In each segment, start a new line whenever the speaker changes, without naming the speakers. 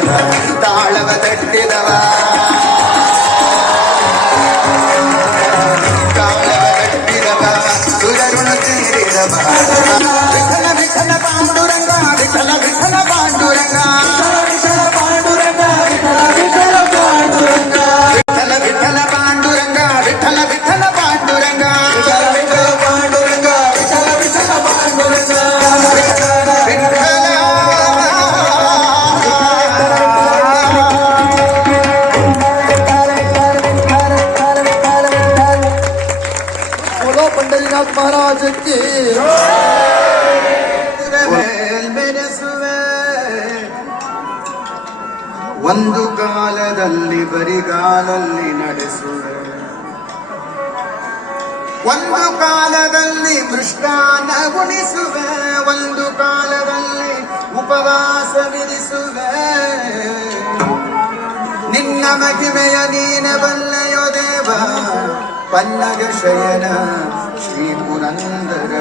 pena. Tá Pandharinath
ಮಹಾರಾಜಕ್ಕೆ ಒಂದು ಕಾಲದಲ್ಲಿ ಬರಿಗಾಲಲ್ಲಿ ನಡೆಸುವೆ. ಒಂದು ಕಾಲದಲ್ಲಿ ಮೃಷ್ಟಾನ ಗುಣಿಸುವೆ. ಒಂದು ಕಾಲದಲ್ಲಿ ಉಪವಾಸ ವಿಧಿಸುವೆ. ನಿನ್ನ ಮಹಿಮೆಯ ನೀನ ಬಲ್ಲಯೋ ದೇವ. ಪನ್ನಗ ಶಯನ ಶ್ರೀ ಪುರಂದರ.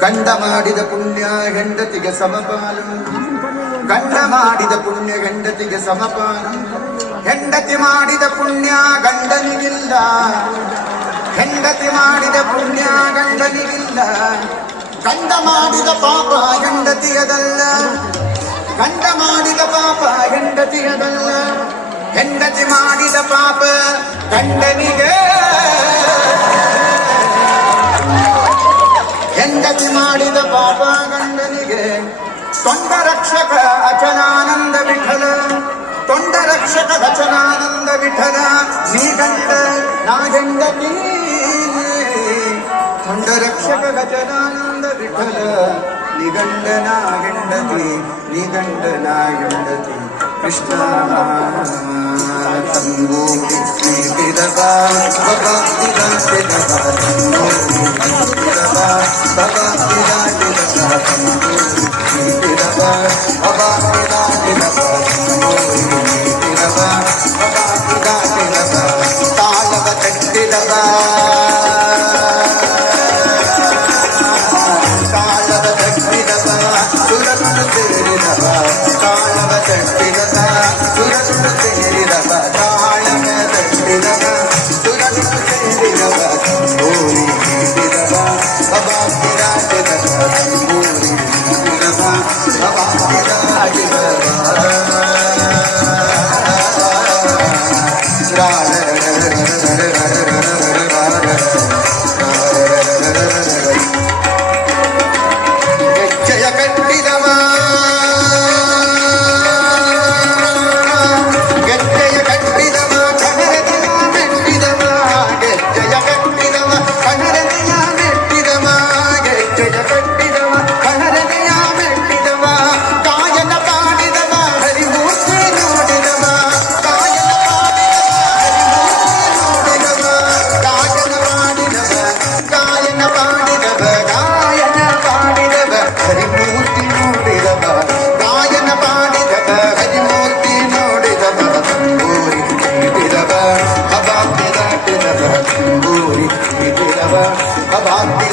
ಗಂಡ ಮಾಡಿದ ಪುಣ್ಯ ಹೆಂಡತಿಗೆ ಸಮಪಾಲು. ಗಂಡ ಮಾಡಿದ ಪುಣ್ಯ ಹೆಂಡತಿಗೆ ಸಮಪಾಲು. ಹೆಂಡತಿ ಮಾಡಿದ ಪುಣ್ಯ ಗಂಡನಿಗಿಲ್ಲ. ಹೆಂಡತಿ ಮಾಡಿದ ಪುಣ್ಯ ಗಂಡನಿಗಿಲ್ಲ. ಗಂಡ ಮಾಡಿದ ಪಾಪ ಹೆಂಡತಿಯದಲ್ಲ. ಗಂಡ ಮಾಡಿದ ಪಾಪ ಹೆಂಡತಿಯದಲ್ಲ. ಹೆಂಡತಿ ಮಾಡಿದ ಪಾಪ ಗಂಡನಿಗೆ ಹೆಂಡತಿ ಮಾಡಿದ ಪಾಪ ಗಂಡನಿಗೆ ತೊಂಡ ರಕ್ಷಕ ಅಚನಾನಂದ ವಿಠಲ ತೊಂಡ ರಕ್ಷಕ ಅಚನಾನಂದ ವಿಠಲ ನೀ ಗಂಡ ನಾ ಹೆಂಡತಿ ತೊಂಡ ರಕ್ಷಕ ಗಜನಾನಂದ ವಿಠಲ ನಿಗಂಡನ ಹೆಂಡತಿ ನಿಗಂಡನ ಹೆಂಡತಿ مشتاق حنبوك في بدبات بقى ದಾಟಿದವ ತಂಬೂರಿ ನೀಡಿದವ ಅಭಾಗ್ಯ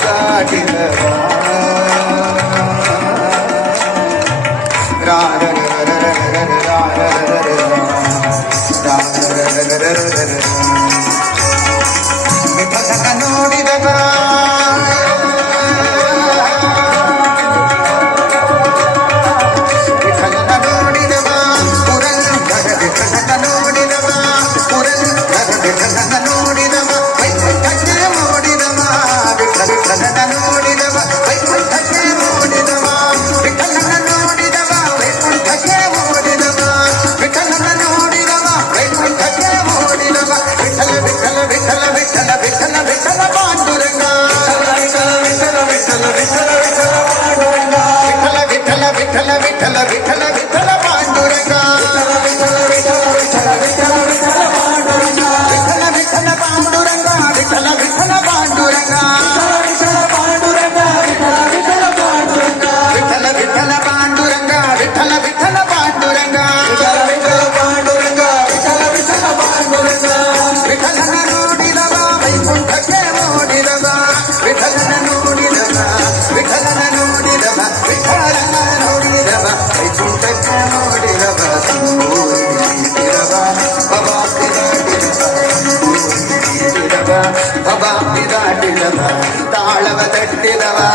தபாபிதாட்டிடவ
தாழவ தட்டிடவா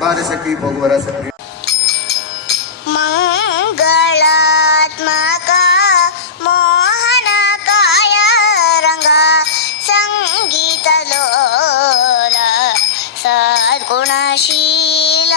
ಬಾರಸಖಿ ಭೋಗವರ ಸಖಿ
ಮಂಗಳಾತ್ಮಕ ಮೋಹನಕಾಯ ರಂಗ ಸಂಗೀತ ಲೋಲ ಸದ್ಗುಣಶೀಲ